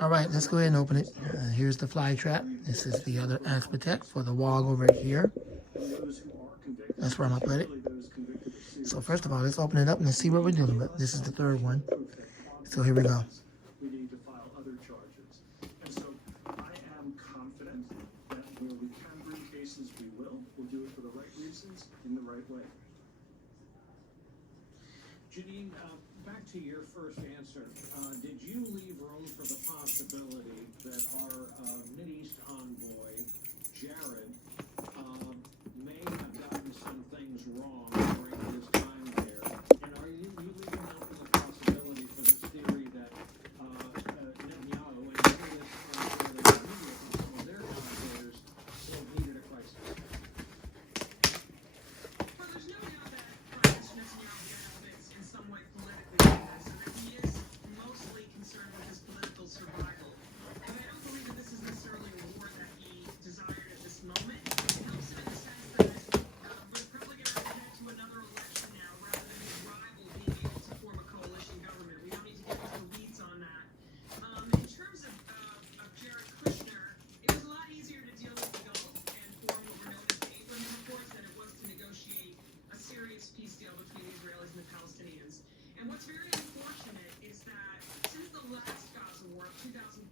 All right, let's go ahead and open it. Here's the fly trap. This is the other aspect for the wall over here. That's where I'm gonna put it. So first of all, let's open it up and let's see what we're dealing with. This is the third one. So here we go. We need to file other charges. And so I am confident that where we can bring cases, we will. We'll do it for the right reasons, in the right way. Janine, back to your first answer. Did you leave room for the possibility that our Mideast envoy, Jared, may have gotten some things wrong during his time there? And are you leaving room for the possibility for this theory that Netanyahu and some of their commentators still needed a crisis? Well, there's no doubt that Prime Minister Netanyahu is in some way politically dangerous, and that he is mostly concerned with his political survival. And I don't believe that this is necessarily a war that he desired at this moment. It helps him in the sense that we're probably going to head to another election now, rather than his rival being able to form a coalition government. We don't need to get into the weeds on that. In terms of Jared Kushner, it was a lot easier to deal with the Gulf and form what were known as the Abraham Accords than it was to negotiate a serious peace deal between the Israelis and the Palestinians. And what's very unfortunate is that since the last Gaza war of 2014,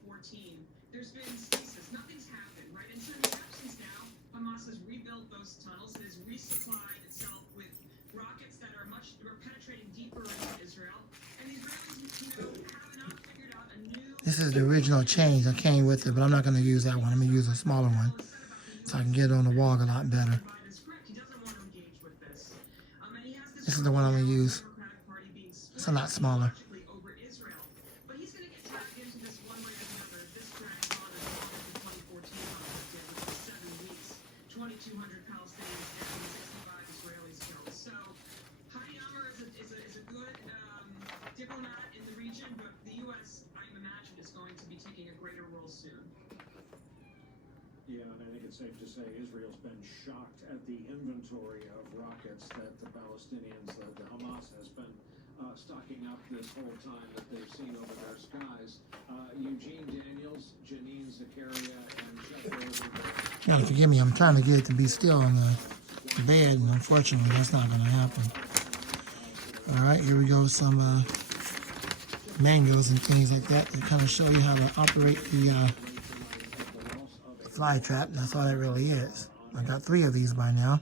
there's been stasis. Nothing's happened, right? And so in the absence now, Hamas has rebuilt those tunnels and has resupplied itself with rockets that are penetrating deeper into Israel. And the Israelis, have not figured out a new... This is the original chain that came with it, but I'm not going to use that one. I'm going to use a smaller one so I can get it on the wall a lot better. This is the one I'm going to use. It's a lot smaller. Over Israel. But he's going to get dragged into this one way or another. This drags on as long as the 2014 conflict did, which was 7 weeks, 2,200 Palestinians dead and 65 Israelis killed. So Hadi Amr is a good diplomat in the region, but the U.S., I imagine, is going to be taking a greater role soon. Yeah, and I think it's safe to say Israel's been shocked at the inventory of rockets that the Palestinians, the Hamas, has been stocking up this whole time that they've seen over their skies. Eugene Daniels, Janine Zakaria, and Jeff Rosenberg. You gotta forgive me, I'm trying to get it to be still on the bed, and unfortunately that's not going to happen. Alright, here we go, some manuals and things like that to kind of show you how to operate the fly trap. That's all that really is. I got 3 of these by now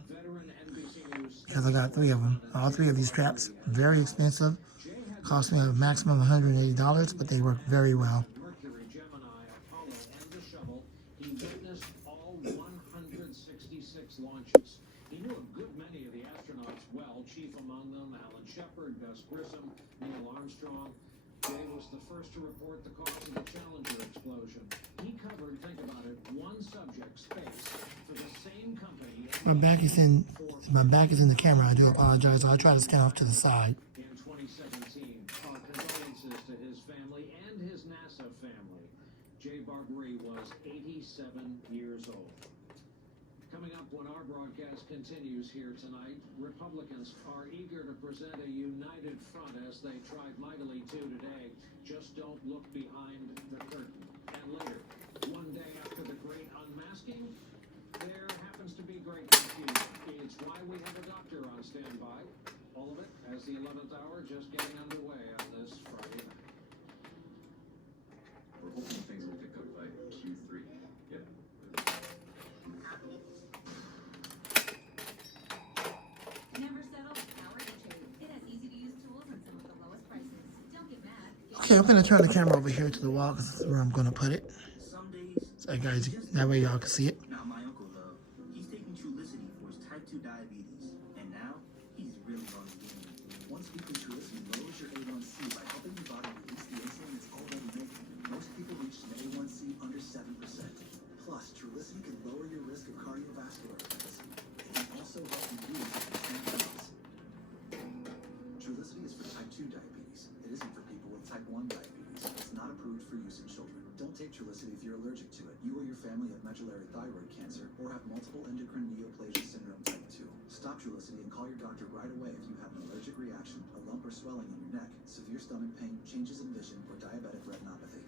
because I got 3 of them. All 3 of these traps, very expensive. Cost me a maximum of $180, but they work very well. Mercury, Gemini, Apollo, and the shuttle. He witnessed all 166 launches. He knew a good many of the astronauts well, chief among them Alan Shepard, Gus Grissom, Neil Armstrong. Jay was the first to report the cause of the Challenger explosion. He covered, think about it, one subject, space, for the same company. My back is in the camera. I do apologize. I'll try to stand off to the side. In 2017, our condolences to his family and his NASA family. Jay Barbary was 87 years old. Coming up when our broadcast continues here tonight, Republicans are eager to present a united front as they tried mightily to today. Just don't look behind the curtain. And later, one day after the great unmasking, there happens to be great confusion. It's why we have a doctor on standby. All of it as the 11th hour just getting underway on this Friday night. We're hoping things will pick up by Q3. Yeah. Never settle. Power trade. It has easy-to-use tools and some of the lowest prices. Don't get mad. Okay, I'm going to turn the camera over here to the wall because this is where I'm going to put it. So guys, that way y'all can see it. Now my uncle, though, he's taking Trulicity for his type 2 diabetes. And now, he's really on the game. Once weekly Trulicity lowers your A1C by helping your body release the insulin it's already making. Most people reach an A1C under 7%. Plus, Trulicity can lower your risk of cardiovascular events. It can also help you lose pounds. Trulicity is for type 2 diabetes. It isn't for people with type 1 diabetes. It's not approved for use in children. Don't take Trulicity if you're allergic to it. You or your family have medullary thyroid cancer or have multiple endocrine neoplasia syndrome type 2. Stop Trulicity and call your doctor right away if you have an allergic reaction, a lump or swelling in your neck, severe stomach pain, changes in vision, or diabetic retinopathy.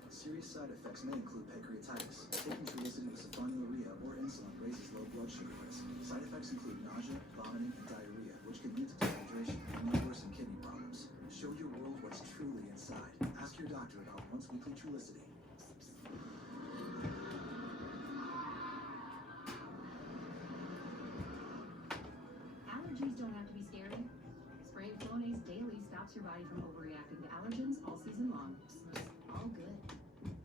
side effects may include pancreatitis. Taking Trulicity with sulfonylurea or insulin raises low blood sugar risk. Side effects include nausea, vomiting, and diarrhea, which can lead to dehydration and may worsen kidney problems. Show your world what's truly inside. Ask your doctor about once-weekly Trulicity. Allergies don't have to be scary. Spraying Flonase daily stops your body from overreacting to allergens all season long. All good.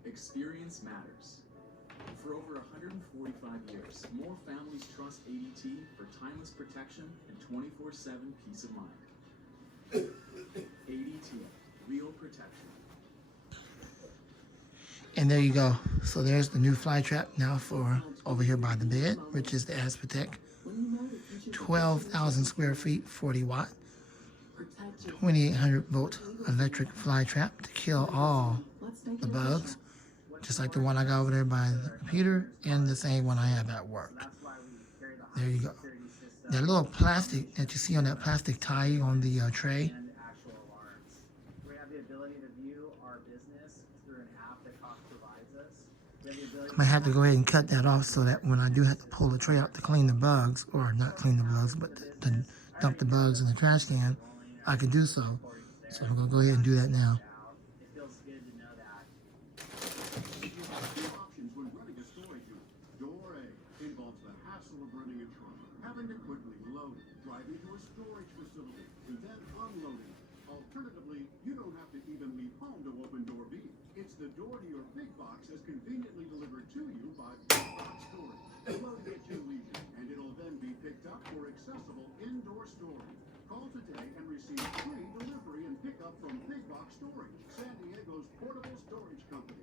Experience matters. For over 145 years, more families trust ADT for timeless protection and 24/7 peace of mind. ADT, real protection. And there you go. So there's the new fly trap now for over here by the bed, which is the Aspatec. 12,000 square feet, 40 watt, 2800 volt electric fly trap to kill all the bugs, just like the one I got over there by the computer and the same one I have at work. There you go. That little plastic that you see on that plastic tie on the tray, and actual alarms. We have the ability to view our business through an app that Cox provides us. We have the ability I'm gonna have to go ahead and cut that off so that when I do have to pull the tray out to clean the bugs, or not clean the bugs, but to dump the bugs in the trash can, I can do so. So I'm gonna go ahead and do that now. It feels good to know that. Two options when running a storage unit. Door A involves the hassle of running a truck, having to quickly load it, driving to a storage facility, and then unloading it. Alternatively, you don't have to even leave home to open door B. It's the door to your big box as conveniently delivered to you by Big Box Storage. Load it at your leisure, and it'll then be picked up for accessible indoor storage. Call today and receive free delivery and pickup from Big Box Storage, San Diego's portable storage company.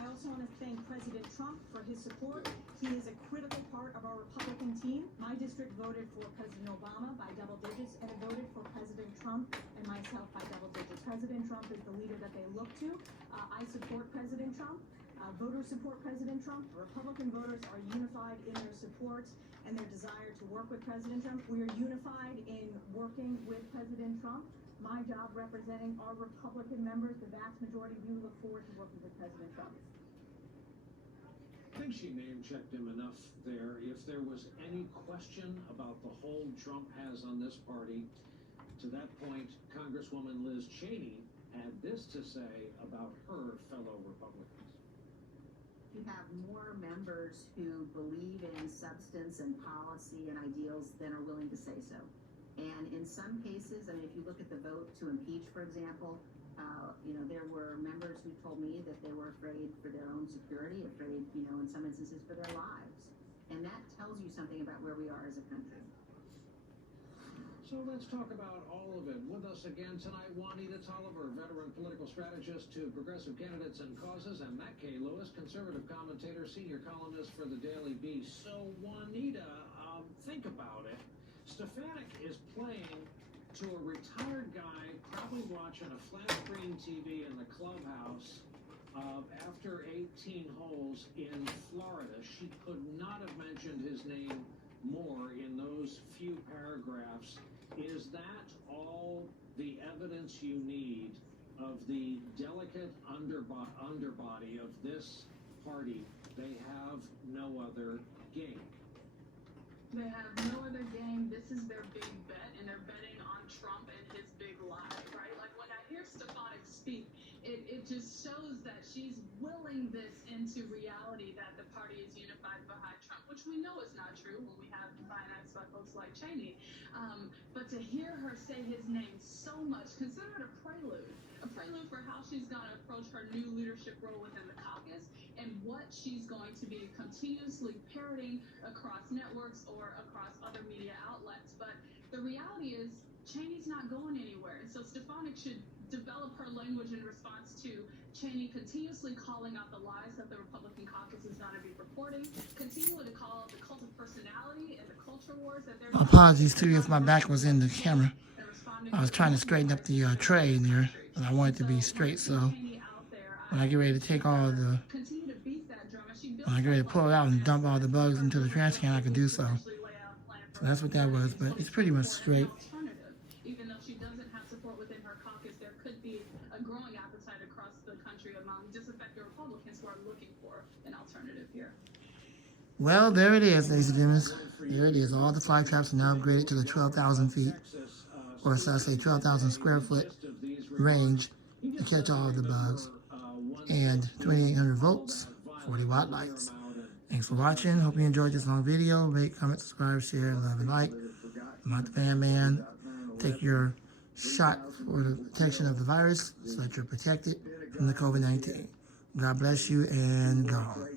I also want to thank President Trump for his support. He is a critical part of our Republican team. My district voted for President Obama by double digits, and it voted for President Trump and myself by double digits. President Trump is the leader that they look to. I support President Trump. Voters support President Trump. Republican voters are unified in their support and their desire to work with President Trump. We are unified in working with President Trump. My job representing our Republican members, the vast majority of you look forward to working with President Trump. I think she name-checked him enough there. If there was any question about the hold Trump has on this party, to that point, Congresswoman Liz Cheney had this to say about her fellow Republicans. You have more members who believe in substance and policy and ideals than are willing to say so. And in some cases, I mean, if you look at the vote to impeach, for example, there were members who told me that they were afraid for their own security, afraid, in some instances for their lives. And that tells you something about where we are as a country. So let's talk about all of it. With us again tonight, Juanita Tolliver, veteran political strategist to progressive candidates and causes, and Matt K. Lewis, conservative commentator, senior columnist for the Daily Beast. So, Juanita, think about it. Stefanik is playing to a retired guy, probably watching a flat screen TV in the clubhouse after 18 holes in Florida. She could not have mentioned his name more in those few paragraphs. Is that all the evidence you need of the delicate underbody of this party? They have no other game. They have no other game. This is their big bet, and they're betting on Trump and his big lie, right? Like when I hear Stefanik speak, it just shows that she's willing this into reality, that the party is unified behind Trump, which we know is not true when we have divine acts by folks like Cheney. But to hear her say his name so much, consider it a prelude for how she's going to approach her new leadership role within the caucus and what she's going to be continuously parroting across networks or across other media outlets. But the reality is Cheney's not going anywhere. And so Stefanik should develop her language in response to Cheney continuously calling out the lies that the Republican caucus is going to be reporting, continuing to call out the cult of personality and the culture wars that they're... Apologies to you if my back was in the camera. I was trying to straighten up the tray in there, and I want it to be straight, so when I get ready to take all the... When I get ready to pull it out and dump all the bugs into the trash can, I can do so. So that's what that was, but it's pretty much straight. Even though she doesn't have support within her caucus, there could growing appetite across the country among disaffected Republicans who are looking for an alternative here. Well, there it is, ladies and gentlemen. There it is. All the fly traps are now upgraded to the 12,000 feet, or so I say 12,000 square foot range to catch all of the bugs. And 2,800 volts, 40-watt lights. Thanks for watching. Hope you enjoyed this long video. Rate, comment, subscribe, share, love, and like. I'm not the Fan Man. Take your shot for the protection of the virus so that you're protected from the COVID-19. God bless you and go home.